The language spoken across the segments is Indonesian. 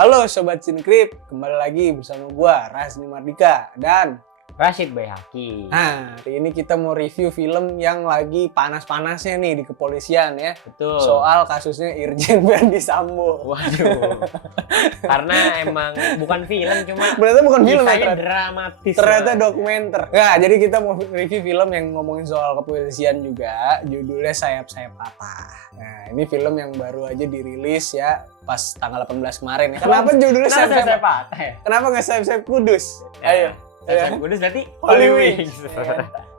Halo Sobat Sinekrip, kembali lagi bersama gua Rasni Mardika dan Rashid Bayhaqi. Nah, hari ini kita mau review film yang lagi panas-panasnya nih di kepolisian ya. Betul. Soal kasusnya Irjen Verdi Sambo. Waduh. Karena emang bukan film, cuma Berarti bukan film ya, kisahnya ternyata. dramatis. Ternyata dokumenter. Nah, jadi kita mau review film yang ngomongin soal kepolisian juga. Judulnya Sayap-Sayap Patah. Nah, ini film yang baru aja dirilis ya pas tanggal 18 kemarin ya. Kenapa judulnya Kenapa Sayap-Sayap saya patah ya? Kenapa nggak Sayap-Sayap Kudus? Ayo. Saya Kudus berarti Holy Holy Wings. Wings.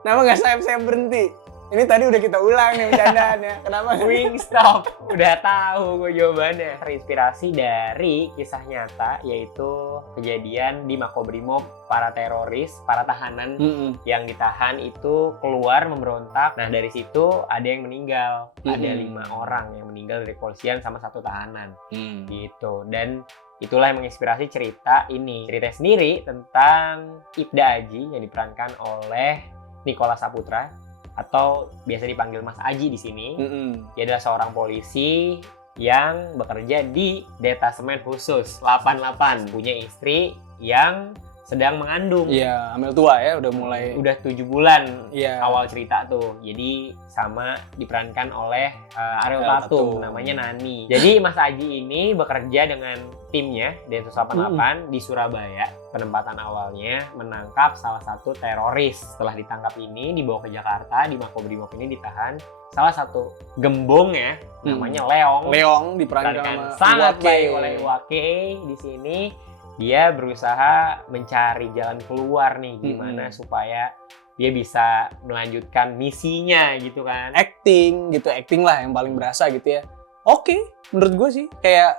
Kenapa nggak sayap-sayap berhenti? Ini tadi udah kita ulang nih bercandaannya. Kenapa? Wingstop. Udah tahu gue jawabannya. Terinspirasi dari kisah nyata, yaitu kejadian di Makobrimob, para teroris, para tahanan yang ditahan itu keluar memberontak. Nah, dari situ ada yang meninggal. Ada 5 orang yang meninggal dari kepolisian sama 1 tahanan. Gitu. Dan itulah yang menginspirasi cerita ini. Cerita sendiri tentang Ibda Aji yang diperankan oleh Nicholas Saputra atau biasa dipanggil Mas Aji di sini. Dia adalah seorang polisi yang bekerja di detasemen khusus 88, punya istri yang sedang mengandung. Iya, hamil tua ya, udah mulai. Udah 7 bulan Iya. awal cerita tuh. Jadi sama diperankan oleh Ariel Ariel Tatum, Tatum. namanya Nani. Jadi Mas Aji ini bekerja dengan timnya Densus 88 di Surabaya. Penempatan awalnya menangkap salah satu teroris. Setelah ditangkap ini dibawa ke Jakarta, di Makobrimob ini ditahan salah satu gembong ya, namanya Leong. Leong diperankan Diperankan sama sangat Iwake. baik oleh Iwake di sini. Dia berusaha mencari jalan keluar nih, gimana supaya dia bisa melanjutkan misinya gitu kan. Acting lah yang paling berasa gitu ya. Oke, menurut gue sih kayak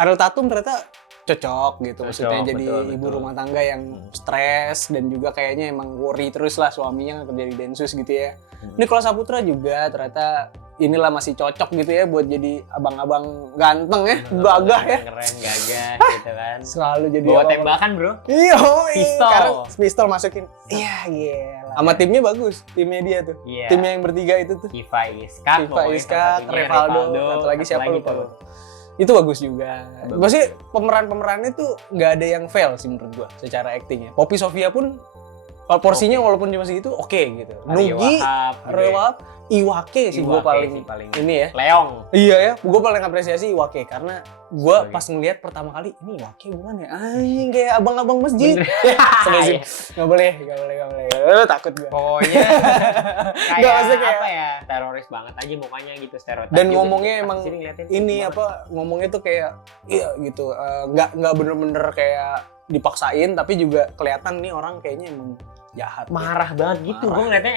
Ariel Tatum ternyata cocok gitu. Maksudnya jadi ibu rumah tangga yang stres dan juga kayaknya emang worry terus lah suaminya kerja di Densus gitu ya. Nicholas Saputra juga ternyata inilah masih cocok gitu ya buat jadi abang-abang ganteng ya, gagah ya. Keren, gagah gitu kan. Selalu jadi Bawa abang-abang. tembakan bro. Iya, Pistol. Karena pistol masukin. Iya, gila. Sama timnya bagus, timnya dia tuh. Iya. Timnya yang bertiga itu tuh. Kiva Iskak, Kiva Iskak, Revaldo, satu lagi siapa lupa. tuh. Itu bagus juga. Maksudnya pemeran-pemerannya tuh nggak ada yang fail sih menurut gua secara actingnya. Poppy Sofia pun porsinya walaupun cuma segitu oke gitu. Nugi, Rewap, Iwake sih gua paling ini ya. Leong. Iya ya, gua paling apresiasi Iwake karena gua pas ngeliat pertama kali ini Iwake bukan ya? Anjing kayak abang-abang masjid. Sebelum nggak boleh. Takut gua. Pokoknya Nggak, maksudnya kayak kayak- apa ya, teroris banget aja mukanya gitu, stereotip. Dan juga ngomongnya gitu. emang Sini ngeliatin ini banget. apa ngomongnya tuh kayak iya gitu, nggak bener-bener kayak dipaksain tapi juga kelihatan nih orang kayaknya emang jahat. marah banget gitu. Marah. Gue ngeliatnya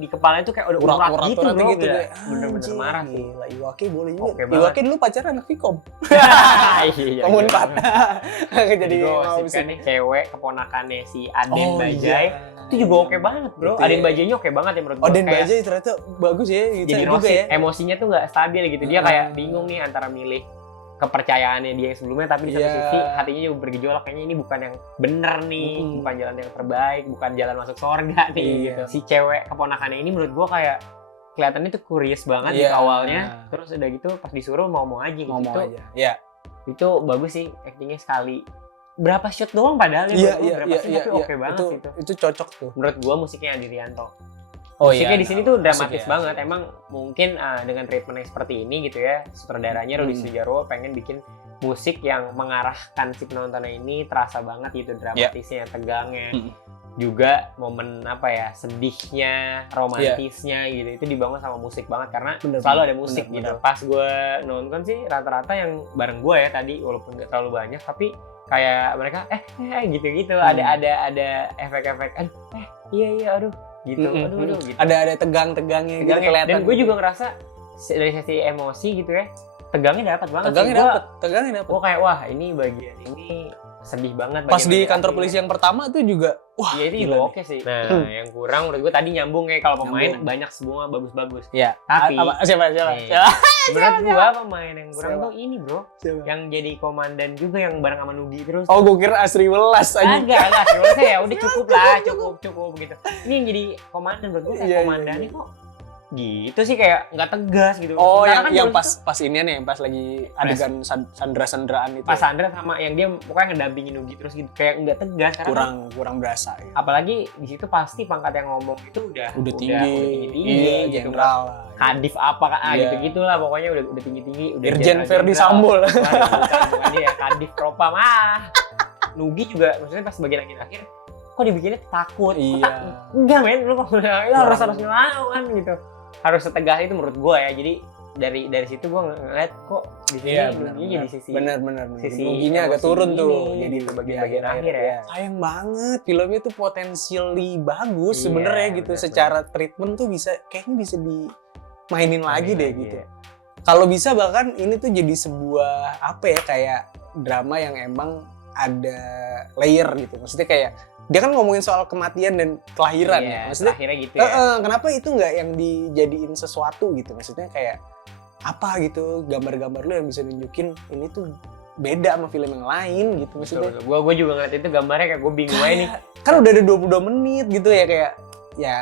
di kepalanya tuh kayak udah urat gitu bro. gitu Udah kayak, bener-bener anjing, marah sih. Gila, Iwake boleh juga. Oke banget. Iwake dulu pacaran anak Vkom. Iya. Komun 4. Jadi Jadi gue mau kan nih cewek keponakannya si Aden Oh, Bajai. iya. Itu juga oke banget bro. Gitu ya. Aden Bajainya oke banget ya menurut gue. Aden Bajai ternyata bagus ya gitu Jadi juga Rosi, ya. emosinya tuh nggak stabil gitu. Dia kayak bingung nih antara milih kepercayaannya dia yang sebelumnya, tapi di satu Iya. sisi hatinya juga bergejolak, kayaknya ini bukan yang bener nih, bukan jalan yang terbaik, bukan jalan masuk surga nih Iya. gitu. Si cewek keponakannya ini menurut gua kayak kelihatannya tuh curious banget di Iya. awalnya, terus udah gitu pas disuruh mau aja gitu. Ngomong itu, aja. Iya. itu bagus sih actingnya sekali. Berapa shot doang padahal ya, Iya, menurut gua, berapa scene, tapi oke banget sih itu. Itu cocok tuh. Menurut gua musiknya Adi Rianto. Oh Musiknya di sini tuh dramatis musiknya. banget. Emang mungkin dengan treatment yang seperti ini gitu ya, sutradaranya Rudi Sudjarwo pengen bikin musik yang mengarahkan si penontonnya ini terasa banget gitu, dramatisnya, tegangnya. Juga momen apa ya, sedihnya, romantisnya gitu. Itu dibangun sama musik banget karena selalu ada musik gitu. Pas gue nonton sih rata-rata yang bareng gue ya tadi, walaupun gak terlalu banyak, tapi kayak mereka gitu-gitu. Ada efek-efek iya aduh gitu. Aduh gitu. Ada tegang-tegangnya gitu kelihatan. Dan gue juga ngerasa dari sisi emosi gitu ya, tegangnya dapat banget. Tegangnya dapat. Gue kayak wah ini bagian ini sedih banget. Pas di kantor polisi yang pertama tuh juga wah. Iya itu juga oke sih. Nah yang kurang menurut gue tadi nyambung kayak kalau pemain banyak semua bagus-bagus. Iya. Tapi Siapa? menurut gue pemain yang kurang tuh ini bro, yang jadi komandan juga yang bareng sama Nugi terus. Oh gue kira Asri Welas aja. Enggak sebenarnya ya udah cukup lah, cukup gitu. Ini yang jadi komandan menurut gue kayak komandannya kok gitu sih, kayak nggak tegas gitu. Oh, Sebenarnya yang polisi pas ini nih, pas lagi adegan sandra-sandraan itu. pas Sandra sama yang dia pokoknya ngedampingin Nugi terus gitu, kayak nggak tegas karena kurang berasa gitu. apalagi di situ pasti pangkat yang ngomong itu udah tinggi, tinggi gitu. jenderal lah. Kadif apa Iya. gitu-gitulah pokoknya udah tinggi-tinggi, udah Irjen jenderal- Verdi jenderal. Sambo. bukan dia, Kadif Propam. Nugi juga maksudnya pas bagian akhir-akhir kok dibikinnya takut. Iya. Enggak men, lu kalau harus ngelawan gitu. Harus setegas itu menurut gua ya. Jadi dari situ gua ngeliat kok di sini Nugi jadi sisi bener. sisi Nuginya agak emosi turun ini, tuh. Jadi gitu, bagian akhir ya. Sayang banget, filmnya tuh potensially bagus Iya, sebenarnya gitu. bener, Secara treatment tuh kayaknya bisa dimainin lagi deh Lagi gitu. ya. Kalau bisa bahkan ini tuh jadi sebuah apa ya, kayak drama yang emang ada layer gitu. Maksudnya kayak dia kan ngomongin soal kematian dan kelahiran Iya, ya. Maksudnya akhirnya gitu ya. kenapa itu nggak yang dijadiin sesuatu gitu? Maksudnya kayak apa gitu, gambar-gambar lu yang bisa nunjukin ini tuh beda sama film yang lain gitu maksudnya. Betul. Gua juga ngeliat itu gambarnya kayak gue bingung aja nih. Kan udah ada 22 menit gitu ya, kayak ya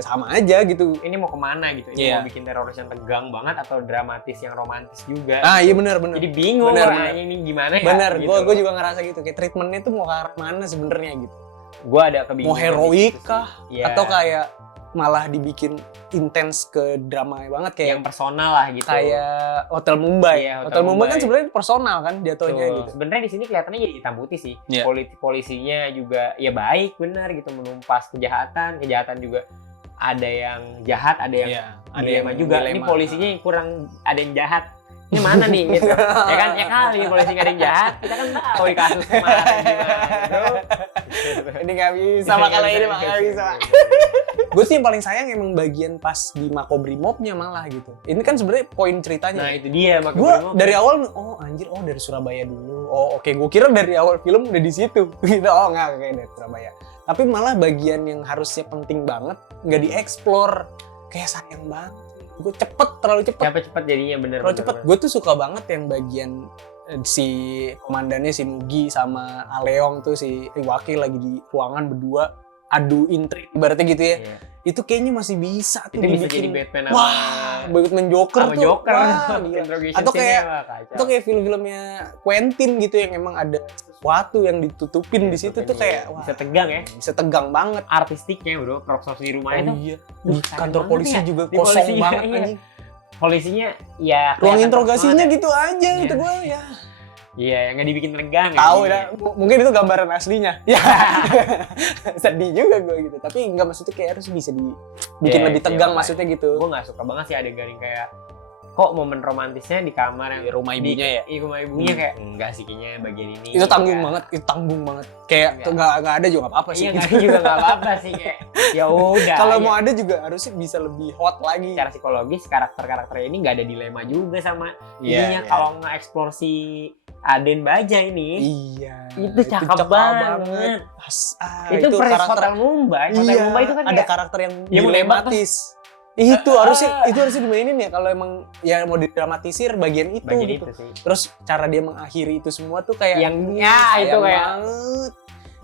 sama aja gitu. Ini mau kemana gitu? Ini Iya. mau bikin teroris yang tegang banget atau dramatis yang romantis juga? Ah iya benar. Jadi bingung Bener. ini gimana ya? Benar, gitu. gue juga ngerasa gitu, kayak treatmentnya tuh mau ke arah mana sebenarnya gitu. Gue ada kebingungan. Mau heroik di situ kah? sih. Iya. Atau kayak malah dibikin intens ke drama banget kayak yang personal lah gitu. kayak Hotel Mumbai. Iya, Hotel Hotel Mumbai kan Mumbai. sebenarnya personal kan jatuhnya Tuh. Sebenarnya di sini kelihatannya jadi hitam putih sih. Iya. Polisinya juga ya baik benar gitu, menumpas kejahatan juga ada yang jahat, ada yang Iya, ada dilema yang juga. Ini dilema. polisinya yang kurang ada yang jahat. Ini mana nih gitu. Ya kan, ya kali polisi nggak ada yang jahat. Kita kan tahu di kasus kemarin gimana gitu. Ini nggak bisa, kalau ini mah nggak bisa. Gue sih yang paling sayang emang bagian pas di Makobrimob-nya malah gitu. Ini kan sebenarnya poin ceritanya. Nah itu dia makanya Gue dari awal, dari Surabaya dulu. Oh oke, gue kira dari awal film udah di situ. Gitu, oh nggak, kayak dari Surabaya. Tapi malah bagian yang harusnya penting banget nggak dieksplor. Kayak sayang banget. Gue terlalu cepet jadinya bener. terlalu cepet. Gue tuh suka banget yang bagian si komandannya si Nugi sama Aleong tuh, si Iwaki lagi di ruangan berdua adu intrik ibaratnya gitu ya. Iya. Itu kayaknya masih bisa tuh Itu bisa dibikin. jadi Batman Wah, Batman Joker sama tuh. Joker. Wah, gila. Interrogation Atau kayak scene-nya, wah, kacau. Atau kayak film-filmnya Quentin gitu yang emang ada sesuatu yang ditutupin di situ tuh kayak wah, bisa tegang ya. bisa tegang banget. Artistiknya bro, proses di rumah itu Iya. Duh, Di sayang kantor banget polisi ya. juga Di kosong polisi juga, banget iya. anjing. polisinya ya Ruang kelihatan interogasinya banget gitu aja Iya. gitu gue ya. ya. Iya, yang nggak dibikin tegang Tahu ya. ya, mungkin itu gambaran aslinya. Ya. Sedih juga gue gitu. Tapi enggak, maksudnya kayak harus bisa dibikin Iya, lebih iya, tegang makanya. maksudnya gitu. Gue nggak suka banget sih adegan yang kayak kok momen romantisnya di kamar yang Di rumah ibunya ya? Di rumah ibunya kayak enggak sih kayaknya bagian ini. Itu tanggung Enggak. banget, itu tanggung banget. Kayak Enggak. nggak ada juga apa-apa sih. Iya, gitu. nggak juga nggak apa-apa sih kayak ya udah. Kalau aja. mau ada juga harusnya bisa lebih hot lagi. Secara psikologis karakter-karakter ini nggak ada dilema juga sama Iya, ininya iya. kalau nge-explore si Aden Baja ini. Iya. Itu cakep banget. Itu Paris Hotel Mumbai. Hotel Iya, Mumbai itu kan ada kayak karakter yang dia mau nembak dilematis. Itu harusnya dimainin ya kalau emang ya mau didramatisir bagian itu bagian gitu. itu sih. Terus cara dia mengakhiri itu semua tuh kayak Yang ya itu sayang kayak banget.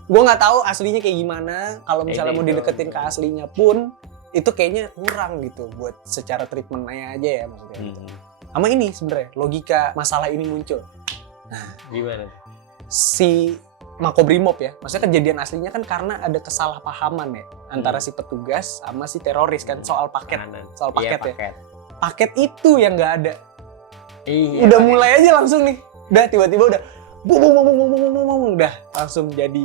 Gue nggak tahu aslinya kayak gimana. Kalau misalnya Itu. mau dideketin ke aslinya pun itu kayaknya kurang gitu buat secara treatmentnya aja ya maksudnya. Gitu. Sama ini sebenarnya logika masalah ini muncul. Gimana? Si Makobrimob ya, maksudnya kejadian aslinya kan karena ada kesalahpahaman ya antara si petugas sama si teroris kan soal paket, soal paket Iya, ya. Paket itu yang nggak ada. Iya, Udah paket. mulai aja langsung nih, udah tiba-tiba udah bung, udah langsung jadi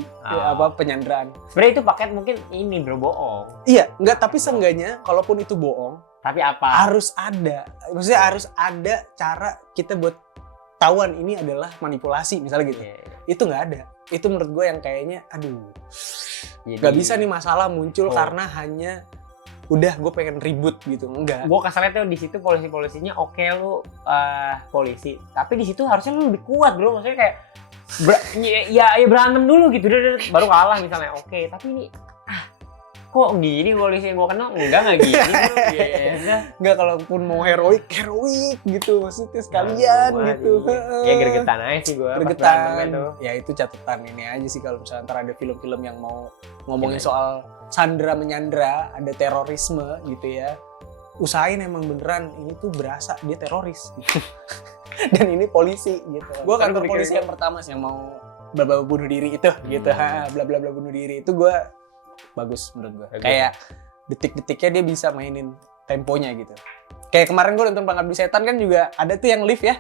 penyanderaan. Sebenarnya itu paket mungkin ini bro bohong. Iya, nggak, tapi seenggaknya kalaupun itu bohong, Tapi apa? harus ada. Maksudnya harus ada cara kita buat tahuan ini adalah manipulasi misalnya gitu. Iya. Itu nggak ada. Itu menurut gue yang kayaknya aduh. Jadi, Gak bisa nih masalah muncul Oh. karena hanya udah gue pengen ribut gitu, enggak. Gue keselnya tuh di situ polisinya oke lu polisi, tapi di situ harusnya lu lebih kuat bro, maksudnya kayak ya berantem dulu gitu, baru kalah misalnya oke, tapi ini kok gini polisi yang gue kenal enggak gini bro, biasa. Enggak, kalaupun mau heroik gitu maksudnya sekalian Wah, gitu. Ya gregetan aja sih gue pas Gregetan. berantemnya tuh. Ya itu catatan ini aja sih kalau misalnya ntar ada film-film yang mau ngomongin Gimana? soal Sandra menyandra, ada terorisme gitu ya. usahain emang beneran ini tuh berasa dia teroris dan ini polisi gitu. Gue kantor polisi yang pertama sih yang mau bla bla bunuh diri itu gitu, bla bla bla bunuh diri itu gue bagus menurut gue. Kayak detik-detiknya dia bisa mainin temponya gitu. Kayak kemarin gue nonton Pengabdi Setan kan juga ada tuh yang lift ya,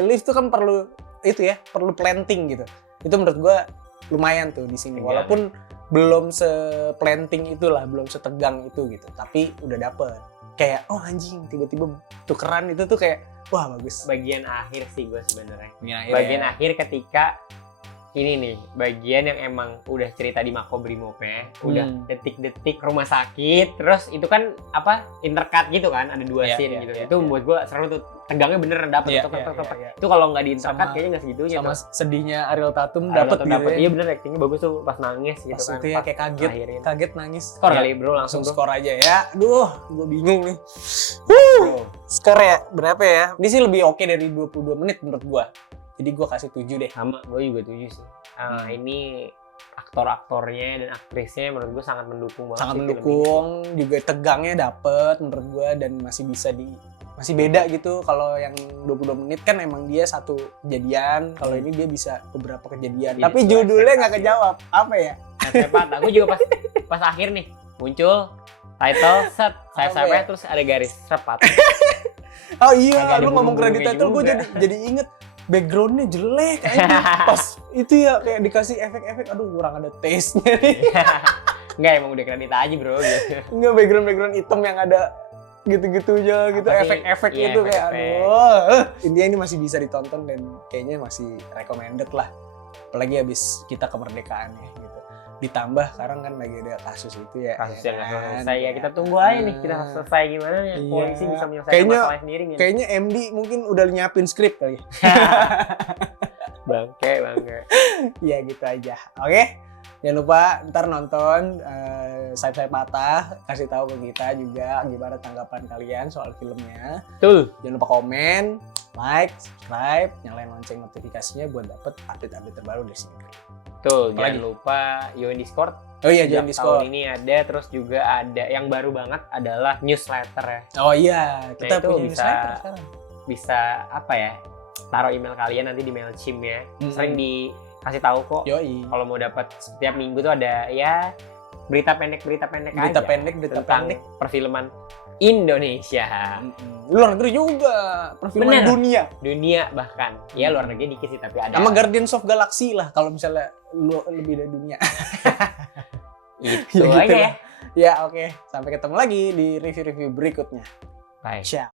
lift tuh kan perlu itu ya, perlu planting gitu. Itu menurut gue lumayan tuh di sini, walaupun belum se-planting itulah, belum setegang itu gitu, tapi udah dapet. Kayak oh anjing tiba-tiba tukeran itu tuh kayak wah bagus. Bagian akhir sih gue sebenarnya. Bagian akhir ketika ini nih, bagian yang emang udah cerita di Makobrimob-nya, udah detik-detik rumah sakit, terus itu kan apa intercut gitu kan, ada 2 scene gitu. Itu buat gue seru tuh, tegangnya bener dapet. Itu kalau nggak di intercut kayaknya nggak segitunya. Sama sedihnya Ariel Tatum dapet gitu. Iya bener, actingnya bagus tuh pas nangis gitu pas kan. Itu ya kayak kaget nangis. Skor kali bro, langsung skor aja ya. Aduh, gue bingung nih. Skor ya berapa ya? Ini sih lebih oke dari 22 menit menurut gue. Jadi gue kasih 7 deh. Sama, gue juga 7 sih. Ini aktor-aktornya dan aktrisnya menurut gue sangat mendukung banget. Sangat mendukung, juga tegangnya dapet menurut gue dan masih beda gitu. Kalau yang 22 menit kan emang dia satu kejadian, kalau ini dia bisa beberapa kejadian. Tapi judulnya nggak kejawab. Apa ya? Sayap-sayap. Gue juga pas akhir nih muncul title set sayap-sayapnya terus ada garis sepat. Oh iya, lu ngomong kredit title gue jadi inget. Backgroundnya jelek pas itu ya kayak dikasih efek-efek, aduh kurang ada taste-nya nih. Enggak, emang udah kredit aja bro gitu. Enggak, background hitam yang ada gitu-gitunya gitu, efek-efek itu kayak aduh. Intinya ini masih bisa ditonton dan kayaknya masih recommended lah, apalagi habis kita kemerdekaannya gitu. Ditambah sekarang kan lagi ada kasus itu ya. Kasus yang nggak selesai ya, kita tunggu aja nih kita selesai gimana ya. Polisi bisa menyelesaikan masalah sendiri. Kayaknya MD mungkin udah nyiapin skrip kali. Bangke. Ya gitu aja. Oke. Jangan lupa ntar nonton Sayap-sayap Patah, kasih tahu ke kita juga gimana tanggapan kalian soal filmnya. Betul. Jangan lupa komen, like, subscribe, nyalain lonceng notifikasinya buat dapet update-update terbaru dari sini. Tuh, jangan lupa join Discord. Oh iya, join Discord. Tahun ini ada, terus juga ada yang baru banget adalah newsletter ya. Oh iya, kita punya newsletter sekarang. Bisa apa ya? Taruh email kalian nanti di Mailchimp ya. Sering dikasih tahu kok. Yoi. Kalau mau dapat setiap minggu tuh ada ya berita pendek aja. Berita pendek perfilman Indonesia. Luar negeri juga, perfilman dunia bahkan. Ya luar negeri dikit sih tapi ada. Sama Guardians of Galaxy lah kalau misalnya lebih dari dunia. Itu aja ya. Ya oke. Sampai ketemu lagi di review-review berikutnya. Bye. Ciao.